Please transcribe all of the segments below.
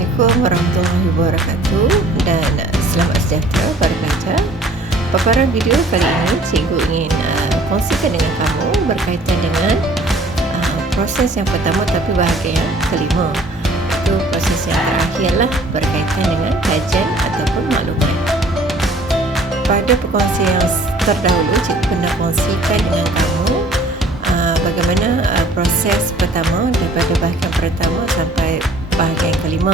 Assalamualaikum warahmatullahi wabarakatuh dan selamat sejahtera para pelajar. Paparan video kali ini cikgu ingin kongsikan dengan kamu berkaitan dengan proses yang pertama tapi bahagian yang kelima. Itu proses yang terakhirlah berkaitan dengan kajian ataupun maklumat. Pada perkongsian yang terdahulu cikgu pernah kongsikan dengan kamu bagaimana proses pertama daripada bahagian pertama sampai bahagian kelima.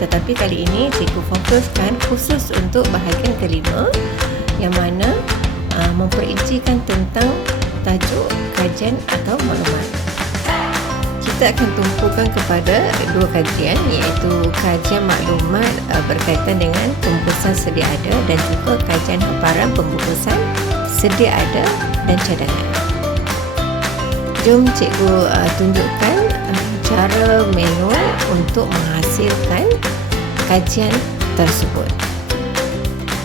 Tetapi kali ini cikgu fokuskan khusus untuk bahagian kelima yang mana memperincikan tentang tajuk kajian atau maklumat. Kita akan tumpukan kepada dua kajian, iaitu kajian maklumat berkaitan dengan pembungkusan sedia ada dan juga kajian hamparan pembungkusan sedia ada dan cadangan. Jom cikgu tunjukkan cara manual untuk menghasilkan kajian tersebut.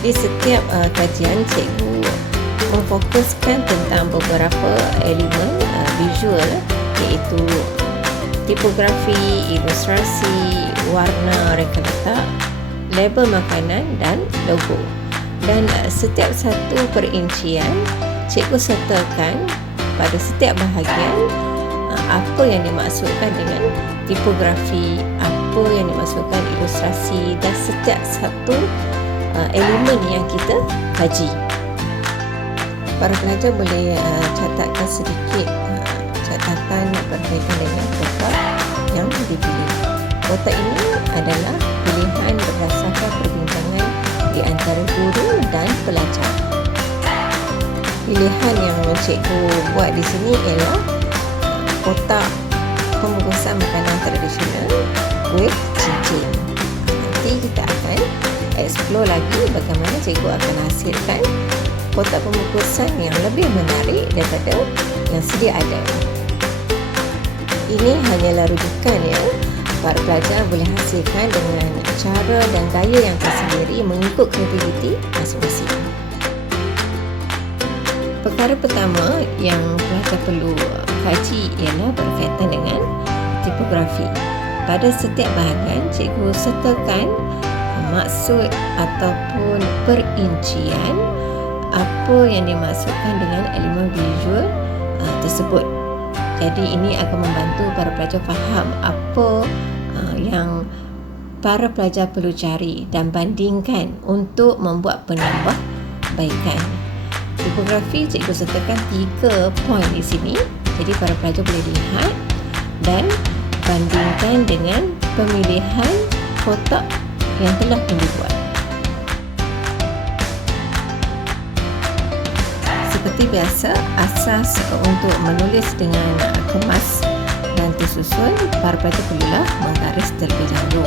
Di setiap kajian cikgu memfokuskan tentang beberapa elemen visual, iaitu tipografi, ilustrasi, warna, reka letak, label makanan dan logo. Dan setiap satu perincian cikgu sertakan pada setiap bahagian apa yang dimaksudkan dengan tipografi, apa yang dimaksudkan ilustrasi dan setiap satu elemen yang kita kaji. Para pelajar boleh catatkan sedikit catatan berkaitan dengan kotak yang dipilih. Kotak ini adalah pilihan berdasarkan perbincangan di antara guru dan pelajar. Pilihan yang cikgu buat di sini ialah kotak pembungkusan makanan tradisional with cincin. Nanti kita akan explore lagi bagaimana cikgu akan hasilkan kotak pembungkusan yang lebih menarik daripada yang sedia ada. Ini hanyalah rujukan ya. Para pelajar boleh hasilkan dengan cara dan gaya yang tersendiri mengikut kreativiti masing-masing. Perkara pertama yang pelajar perlu kaji ialah berkaitan dengan tipografi. Pada setiap bahagian, cikgu sertakan maksud ataupun perincian apa yang dimaksudkan dengan elemen visual tersebut. Jadi ini akan membantu para pelajar faham apa yang para pelajar perlu cari dan bandingkan untuk membuat penambahbaikan. Tipografi cikgu sertakan 3 poin di sini. Jadi para pelajar boleh lihat dan bandingkan dengan pemilihan kotak yang telah dibuat. Seperti biasa, asas untuk menulis dengan kemas dan tersusun, para pelajar perlulah menggaris terlebih dahulu.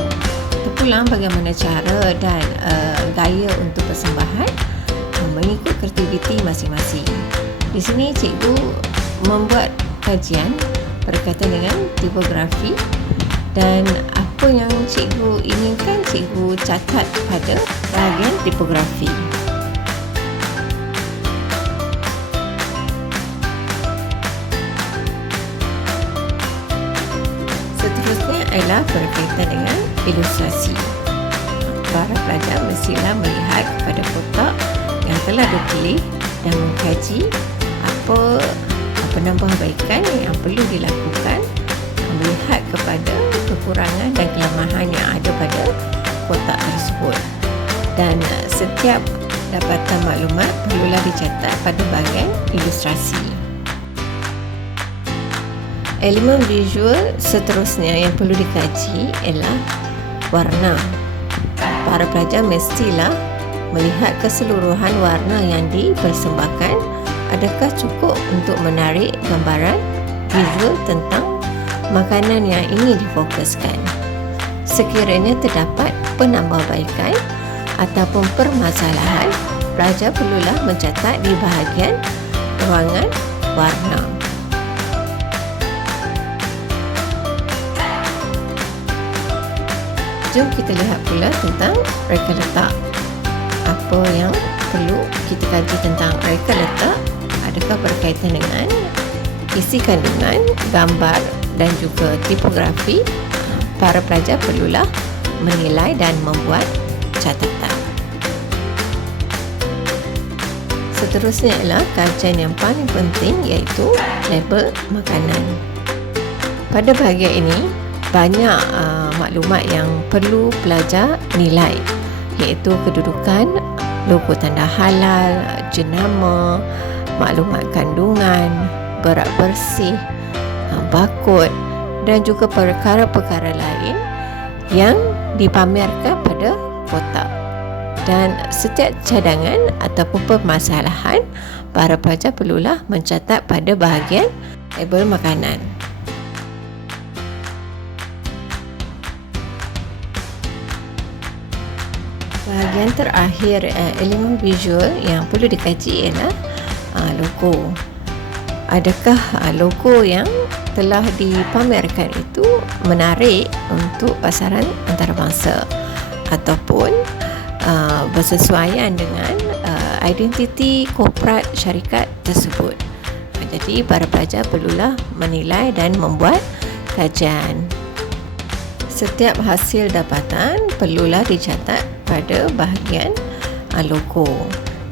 Terpulang bagaimana cara dan gaya untuk persembahan mengikut kreativiti masing-masing. Di sini cikgu membuat kajian berkaitan dengan tipografi dan apa yang cikgu inginkan cikgu catat pada bahagian tipografi. Seterusnya adalah berkaitan dengan ilustrasi. Para pelajar mestilah melihat kepada kotak yang telah dipilih dan mengkaji apa penambahbaikan yang perlu dilakukan, melihat kepada kekurangan dan kelemahan yang ada pada kotak tersebut. Dan setiap dapatan maklumat perlulah dicatat pada bahagian ilustrasi. Elemen visual seterusnya yang perlu dikaji ialah warna. Para pelajar mestilah melihat keseluruhan warna yang dipersembahkan, adakah cukup untuk menarik gambaran visual tentang makanan yang ingin difokuskan. Sekiranya terdapat penambahbaikan ataupun permasalahan, pelajar perlulah mencatat di bahagian ruangan warna. Jom kita lihat pula tentang reka letak. Apa yang perlu kita kaji tentang reka letak? Adakah berkaitan dengan isi kandungan, gambar dan juga tipografi? Para pelajar perlulah menilai dan membuat catatan. Seterusnya ialah kajian yang paling penting, iaitu label makanan. Pada bahagian ini banyak maklumat yang perlu pelajar nilai, iaitu kedudukan, logo tanda halal, jenama, maklumat kandungan, berat bersih, barcode dan juga perkara-perkara lain yang dipamerkan pada kotak. Dan setiap cadangan ataupun permasalahan, para pelajar perlulah mencatat pada bahagian label makanan. Bahagian terakhir elemen visual yang perlu dikaji ialah logo. Adakah logo yang telah dipamerkan itu menarik untuk pasaran antarabangsa ataupun bersesuaian dengan identiti korporat syarikat tersebut. Jadi para pelajar perlulah menilai dan membuat kajian. Setiap hasil dapatan perlulah dicatat pada bahagian logo.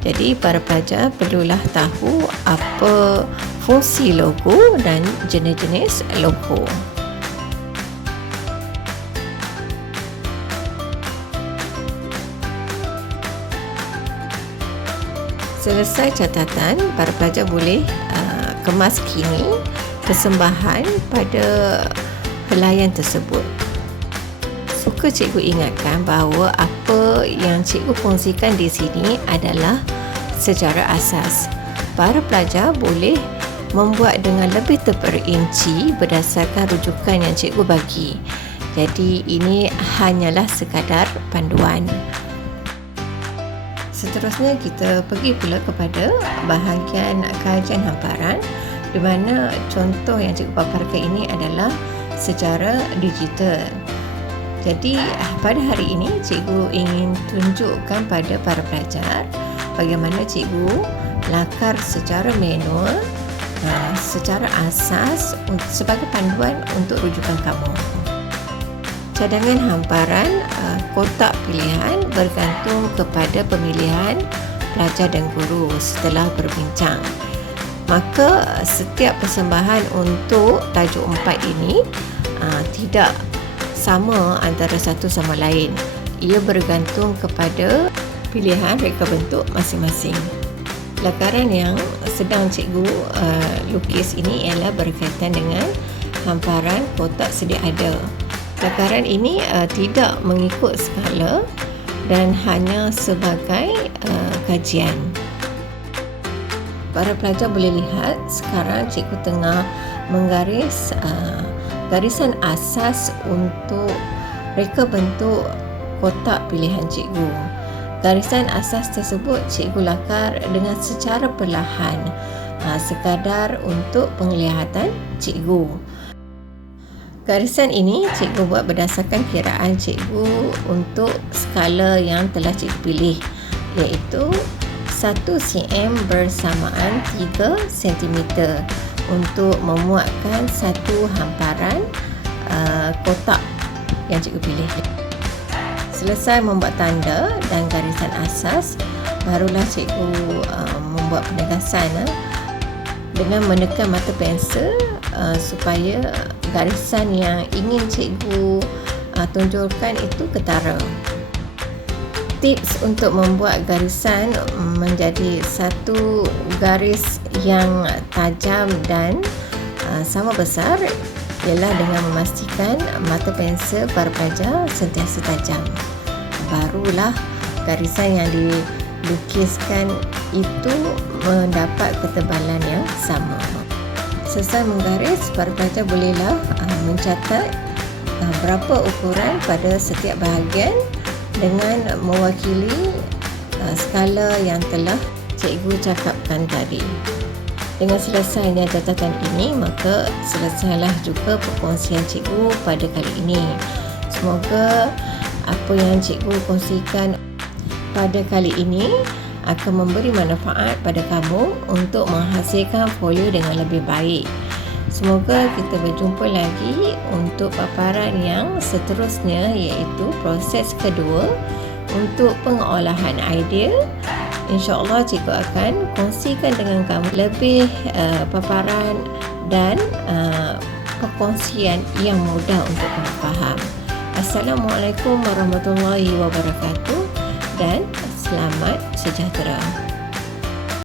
Jadi para pelajar perlulah tahu apa fungsi logo dan jenis-jenis logo. Selesai catatan, para pelajar boleh kemas kini persembahan pada helaian tersebut. Suka cikgu ingatkan bahawa apa yang cikgu kongsikan di sini adalah secara asas. Para pelajar boleh membuat dengan lebih terperinci berdasarkan rujukan yang cikgu bagi. Jadi ini hanyalah sekadar panduan. Seterusnya kita pergi pula kepada bahagian kajian hamparan, di mana contoh yang cikgu paparkan ini adalah secara digital. Jadi pada hari ini cikgu ingin tunjukkan pada para pelajar bagaimana cikgu lakar secara manual, secara asas sebagai panduan untuk rujukan kamu. Cadangan hamparan kotak pilihan bergantung kepada pemilihan pelajar dan guru setelah berbincang. Maka setiap persembahan untuk tajuk 4 ini tidak sama antara satu sama lain. Ia bergantung kepada pilihan reka bentuk masing-masing. Lakaran yang sedang cikgu lukis ini ialah berkaitan dengan hamparan kotak sedia ada. Lakaran ini tidak mengikut skala dan hanya sebagai kajian. Para pelajar boleh lihat sekarang cikgu tengah menggaris garisan asas untuk reka bentuk kotak pilihan cikgu. Garisan asas tersebut cikgu lakar dengan secara perlahan, sekadar untuk penglihatan cikgu. Garisan ini cikgu buat berdasarkan kiraan cikgu untuk skala yang telah cikgu pilih, iaitu 1 cm bersamaan 3 cm untuk memuatkan satu hamparan kotak yang cikgu pilih. Selesai membuat tanda dan garisan asas, barulah cikgu membuat penegasan dengan menekan mata pensel supaya garisan yang ingin cikgu tunjukkan itu ketara. Tips untuk membuat garisan menjadi satu garis yang tajam dan sama besar ialah dengan memastikan mata pensel para pelajar sentiasa tajam. Barulah garisan yang dilukiskan itu mendapat ketebalan yang sama. Selesai menggaris, para pelajar bolehlah mencatat berapa ukuran pada setiap bahagian dengan mewakili skala yang telah cikgu cakapkan tadi. Dengan selesainya catatan ini, maka selesailah juga perkongsian cikgu pada kali ini. Semoga apa yang cikgu kongsikan pada kali ini akan memberi manfaat pada kamu untuk menghasilkan folio dengan lebih baik. Semoga kita berjumpa lagi untuk paparan yang seterusnya, iaitu proses kedua untuk pengolahan idea. InsyaAllah cikgu akan kongsikan dengan kamu lebih paparan dan perkongsian yang mudah untuk kamu faham. Assalamualaikum warahmatullahi wabarakatuh dan selamat sejahtera.